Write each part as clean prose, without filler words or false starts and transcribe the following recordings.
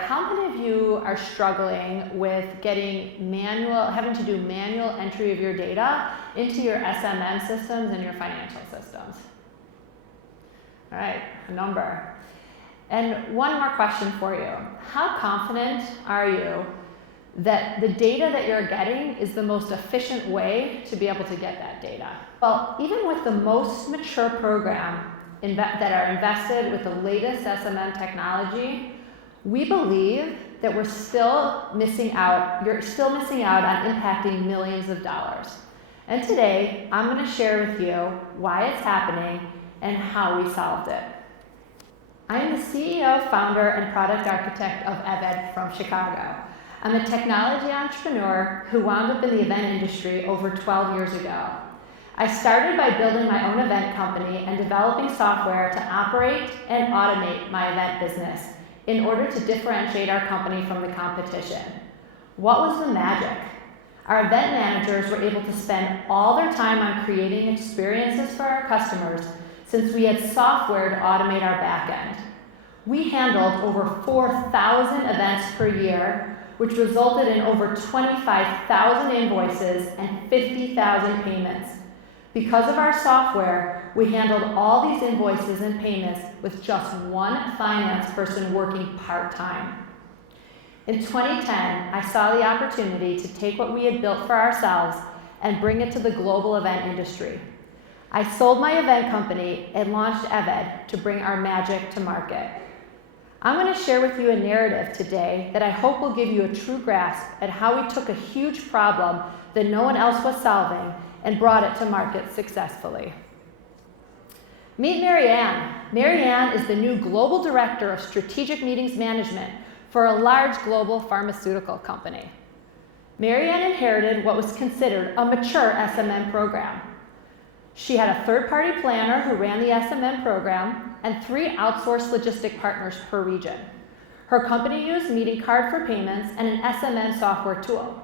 How many of you are struggling with having to do manual entry of your data into your SMM systems and your financial systems? All right, a number. And one more question for you. How confident are you that the data that you're getting is the most efficient way to be able to get that data? Well, even with the most mature program that are invested with the latest SMM technology, we believe that you're still missing out on impacting millions of dollars. And today, I'm going to share with you why it's happening and how we solved it. I'm the CEO, founder, and product architect of Eved from Chicago. I'm a technology entrepreneur who wound up in the event industry over 12 years ago. I started by building my own event company and developing software to operate and automate my event business in order to differentiate our company from the competition. What was the magic? Our event managers were able to spend all their time on creating experiences for our customers since we had software to automate our back end. We handled over 4,000 events per year, which resulted in over 25,000 invoices and 50,000 payments. Because of our software, we handled all these invoices and payments with just one finance person working part-time. In 2010, I saw the opportunity to take what we had built for ourselves and bring it to the global event industry. I sold my event company and launched Eved to bring our magic to market. I'm going to share with you a narrative today that I hope will give you a true grasp at how we took a huge problem that no one else was solving and brought it to market successfully. Meet Marianne. Marianne is the new Global Director of Strategic Meetings Management for a large global pharmaceutical company. Marianne inherited what was considered a mature SMM program. She had a third-party planner who ran the SMM program and 3 outsourced logistic partners per region. Her company used meeting card for payments and an SMM software tool.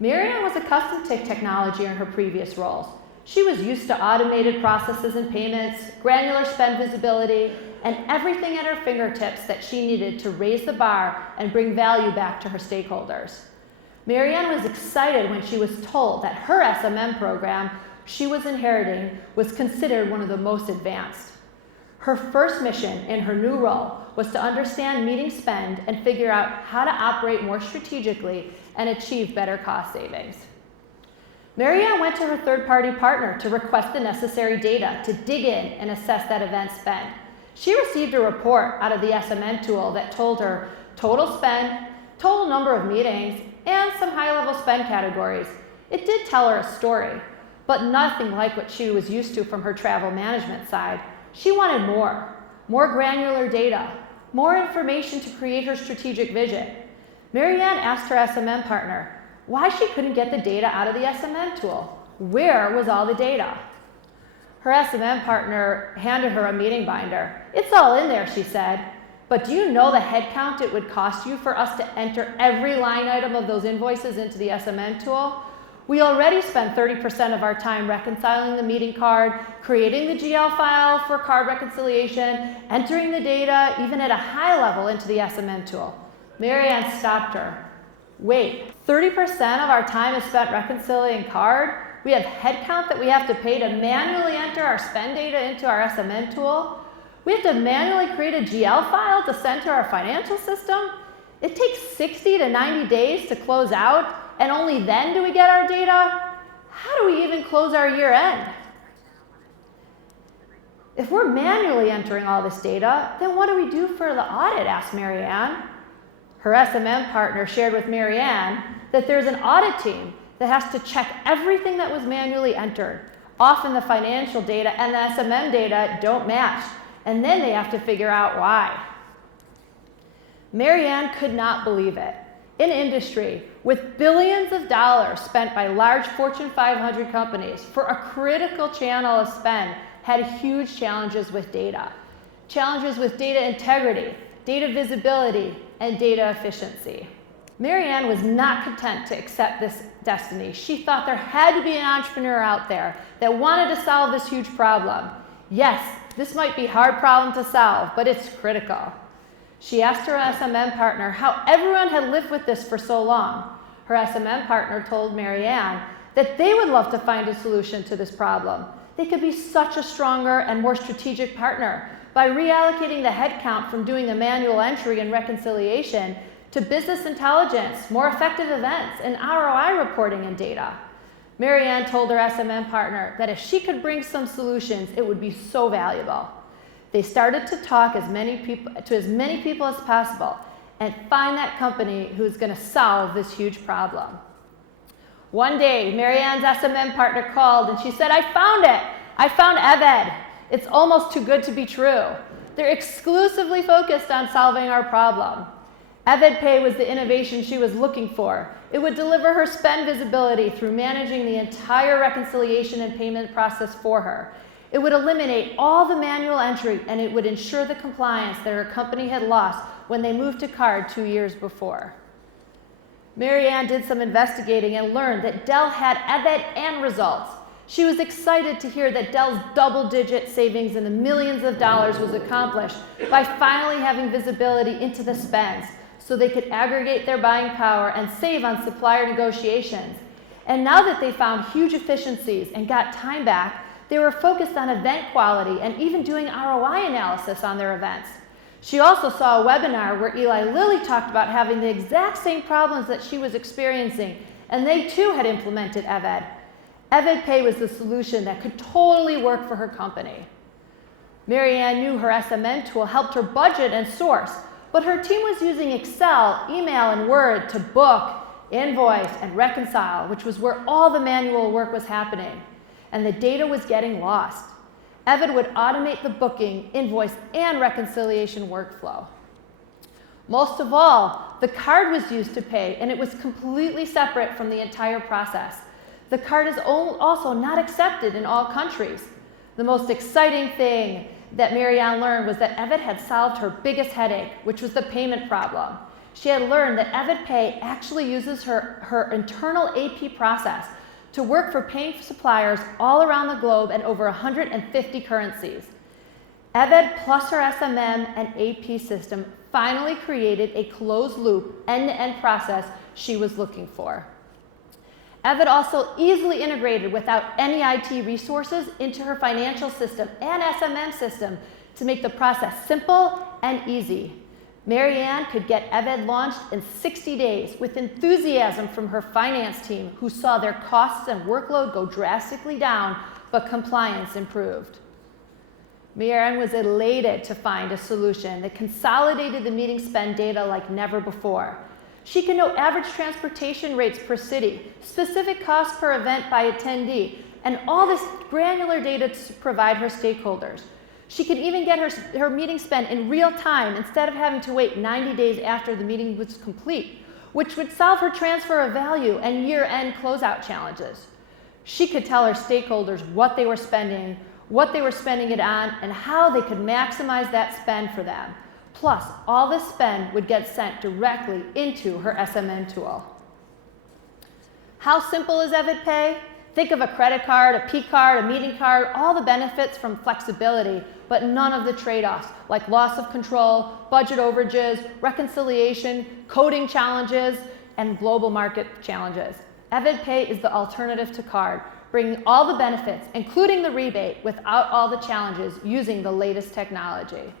Marianne was accustomed to technology in her previous roles. She was used to automated processes and payments, granular spend visibility, and everything at her fingertips that she needed to raise the bar and bring value back to her stakeholders. Marianne was excited when she was told that her SMM program she was inheriting was considered one of the most advanced. Her first mission in her new role was to understand meeting spend and figure out how to operate more strategically and achieve better cost savings. Marianne went to her third-party partner to request the necessary data to dig in and assess that event spend. She received a report out of the SMM tool that told her total spend, total number of meetings, and some high-level spend categories. It did tell her a story, but nothing like what she was used to from her travel management side. She wanted more granular data, more information to create her strategic vision. Marianne asked her SMM partner why she couldn't get the data out of the SMM tool. Where was all the data? Her SMM partner handed her a meeting binder. It's all in there, she said, but do you know the head count it would cost you for us to enter every line item of those invoices into the SMM tool? We already spend 30% of our time reconciling the meeting card, creating the GL file for card reconciliation, entering the data, even at a high level, into the SMM tool. Marianne stopped her. Wait, 30% of our time is spent reconciling card? We have headcount that we have to pay to manually enter our spend data into our SMM tool? We have to manually create a GL file to send to our financial system? It takes 60 to 90 days to close out, and only then do we get our data? How do we even close our year end? If we're manually entering all this data, then what do we do for the audit? Asked Marianne. Her SMM partner shared with Marianne that there's an audit team that has to check everything that was manually entered. Often the financial data and the SMM data don't match, and then they have to figure out why. Marianne could not believe it. In industry, with billions of dollars spent by large Fortune 500 companies for a critical channel of spend, had huge challenges with data. Challenges with data integrity, data visibility, and data efficiency. Marianne was not content to accept this destiny. She thought there had to be an entrepreneur out there that wanted to solve this huge problem. Yes, this might be a hard problem to solve, but it's critical. She asked her SMM partner how everyone had lived with this for so long. Her SMM partner told Marianne that they would love to find a solution to this problem. They could be such a stronger and more strategic partner by reallocating the headcount from doing the manual entry and reconciliation to business intelligence, more effective events, and ROI reporting and data. Marianne told her SMM partner that if she could bring some solutions, it would be so valuable. They started to talk to as many people as possible and find that company who's going to solve this huge problem. One day, Marianne's SMM partner called and she said, "I found it. I found Eved. It's almost too good to be true. They're exclusively focused on solving our problem." Eved Pay was the innovation she was looking for. It would deliver her spend visibility through managing the entire reconciliation and payment process for her. It would eliminate all the manual entry, and it would ensure the compliance that her company had lost when they moved to card 2 years before. Marianne did some investigating and learned that Dell had Eved and results. She was excited to hear that Dell's double-digit savings in the millions of dollars was accomplished by finally having visibility into the spends so they could aggregate their buying power and save on supplier negotiations. And now that they found huge efficiencies and got time back, they were focused on event quality and even doing ROI analysis on their events. She also saw a webinar where Eli Lilly talked about having the exact same problems that she was experiencing, and they too had implemented Eved. Eved Pay was the solution that could totally work for her company. Marianne knew her SMM tool helped her budget and source, but her team was using Excel, email, and Word to book, invoice, and reconcile, which was where all the manual work was happening, and the data was getting lost. Eved would automate the booking, invoice, and reconciliation workflow. Most of all, the card was used to pay, and it was completely separate from the entire process. The card is also not accepted in all countries. The most exciting thing that Marianne learned was that Eved had solved her biggest headache, which was the payment problem. She had learned that Eved Pay actually uses her internal AP process to work for paying suppliers all around the globe and over 150 currencies. Eved plus her SMM and AP system finally created a closed-loop, end-to-end process she was looking for. Eved also easily integrated without any IT resources into her financial system and SMM system to make the process simple and easy. Marianne could get Eved launched in 60 days with enthusiasm from her finance team, who saw their costs and workload go drastically down, but compliance improved. Marianne was elated to find a solution that consolidated the meeting spend data like never before. She could know average transportation rates per city, specific costs per event by attendee, and all this granular data to provide her stakeholders. She could even get her meeting spent in real time instead of having to wait 90 days after the meeting was complete, which would solve her transfer of value and year-end closeout challenges. She could tell her stakeholders what they were spending it on, and how they could maximize that spend for them. Plus, all the spend would get sent directly into her SMM tool. How simple is Eved Pay? Think of a credit card, a P card, a meeting card, all the benefits from flexibility, but none of the trade-offs like loss of control, budget overages, reconciliation, coding challenges, and global market challenges. Eved Pay is the alternative to card, bringing all the benefits, including the rebate, without all the challenges using the latest technology.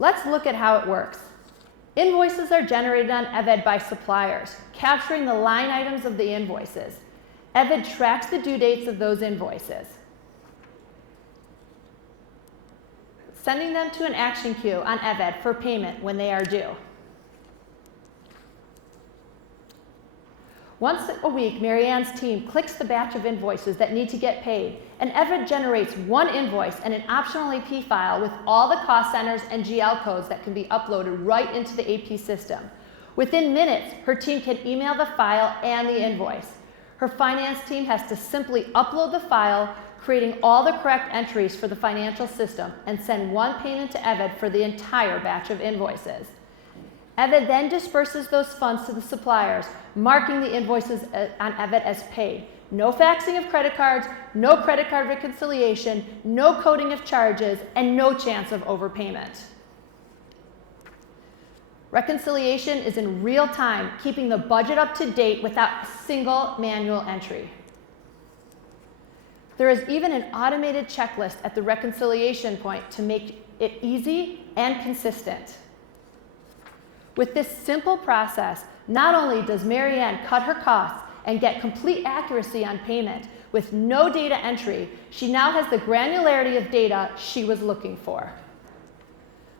Let's look at how it works. Invoices are generated on Eved by suppliers, capturing the line items of the invoices. Eved tracks the due dates of those invoices, sending them to an action queue on Eved for payment when they are due. Once a week, Marianne's team clicks the batch of invoices that need to get paid, and Eved generates one invoice and an optional AP file with all the cost centers and GL codes that can be uploaded right into the AP system. Within minutes, her team can email the file and the invoice. Her finance team has to simply upload the file, creating all the correct entries for the financial system, and send one payment to Eved for the entire batch of invoices. Eved then disperses those funds to the suppliers, marking the invoices on Eved as paid. No faxing of credit cards, no credit card reconciliation, no coding of charges, and no chance of overpayment. Reconciliation is in real time, keeping the budget up to date without a single manual entry. There is even an automated checklist at the reconciliation point to make it easy and consistent. With this simple process, not only does Mary Ann cut her costs and get complete accuracy on payment with no data entry, she now has the granularity of data she was looking for.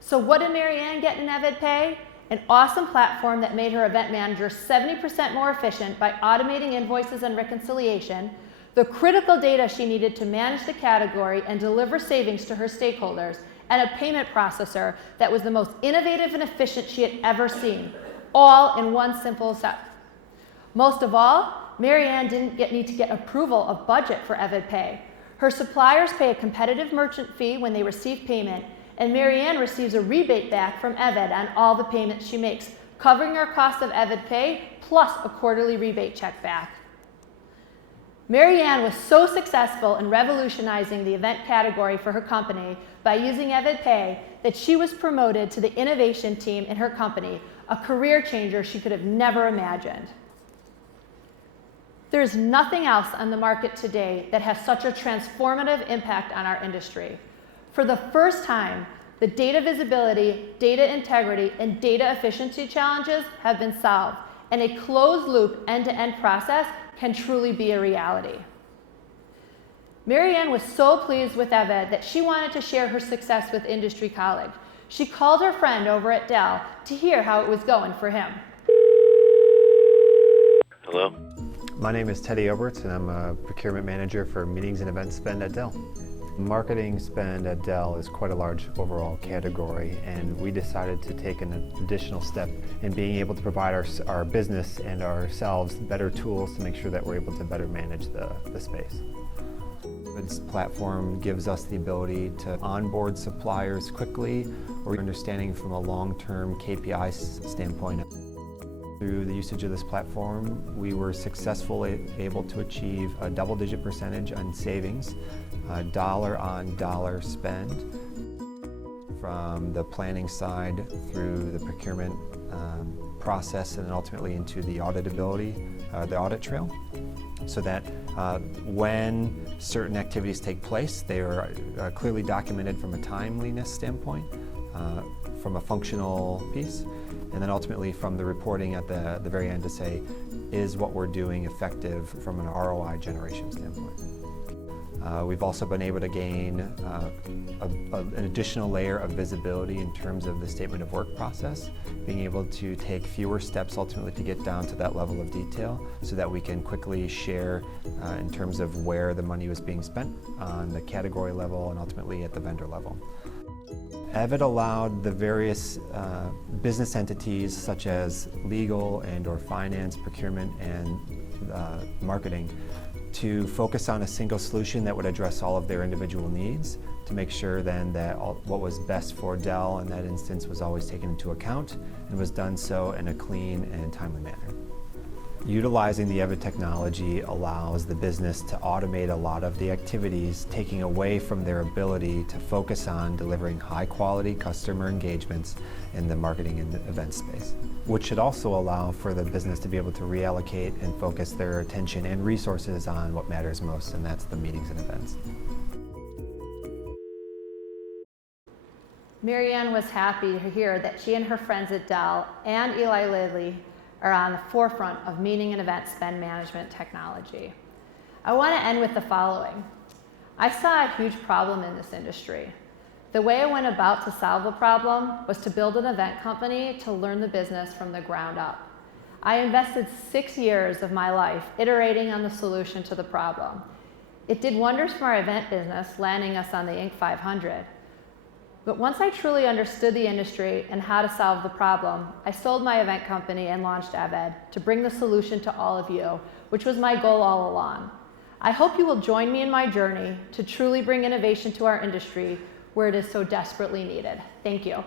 So what did Mary Ann get in EvidPay? An awesome platform that made her event manager 70% more efficient by automating invoices and reconciliation, the critical data she needed to manage the category and deliver savings to her stakeholders, and a payment processor that was the most innovative and efficient she had ever seen, all in one simple step. Most of all, Mary Ann didn't need to get approval of budget for EvidPay. Her suppliers pay a competitive merchant fee when they receive payment, and Mary Ann receives a rebate back from Evid on all the payments she makes, covering her cost of EvidPay plus a quarterly rebate check back. Mary Ann was so successful in revolutionizing the event category for her company by using EvidPay that she was promoted to the innovation team in her company, a career changer she could have never imagined. There is nothing else on the market today that has such a transformative impact on our industry. For the first time, the data visibility, data integrity, and data efficiency challenges have been solved, and a closed-loop end-to-end process can truly be a reality. Mary Ann was so pleased with Evid that she wanted to share her success with industry colleagues. She called her friend over at Dell to hear how it was going for him. Hello? My name is Teddy Oberts, and I'm a procurement manager for meetings and event spend at Dell. Marketing spend at Dell is quite a large overall category, and we decided to take an additional step in being able to provide our business and ourselves better tools to make sure that we're able to better manage the space. This platform gives us the ability to onboard suppliers quickly, or understanding from a long-term KPI standpoint. Through the usage of this platform, we were successfully able to achieve a double-digit percentage on savings, dollar-on-dollar spend, from the planning side through the procurement process and then ultimately into the auditability, the audit trail, so that when certain activities take place, they are clearly documented from a timeliness standpoint, from a functional piece, and then ultimately from the reporting at the very end to say, is what we're doing effective from an ROI generation standpoint. We've also been able to gain an additional layer of visibility in terms of the statement of work process, being able to take fewer steps ultimately to get down to that level of detail so that we can quickly share in terms of where the money was being spent on the category level and ultimately at the vendor level. Evid allowed the various business entities such as legal and/or finance, procurement, and marketing to focus on a single solution that would address all of their individual needs, to make sure then that what was best for Dell in that instance was always taken into account and was done so in a clean and timely manner. Utilizing the Evid technology allows the business to automate a lot of the activities, taking away from their ability to focus on delivering high-quality customer engagements in the marketing and event space, which should also allow for the business to be able to reallocate and focus their attention and resources on what matters most, and that's the meetings and events. Mary Ann was happy to hear that she and her friends at Dell and Eli Lilly are on the forefront of meeting and event spend management technology. I want to end with the following. I saw a huge problem in this industry. The way I went about to solve the problem was to build an event company to learn the business from the ground up. I invested 6 years of my life iterating on the solution to the problem. It did wonders for our event business, landing us on the Inc. 500. But once I truly understood the industry and how to solve the problem, I sold my event company and launched Evid to bring the solution to all of you, which was my goal all along. I hope you will join me in my journey to truly bring innovation to our industry where it is so desperately needed. Thank you.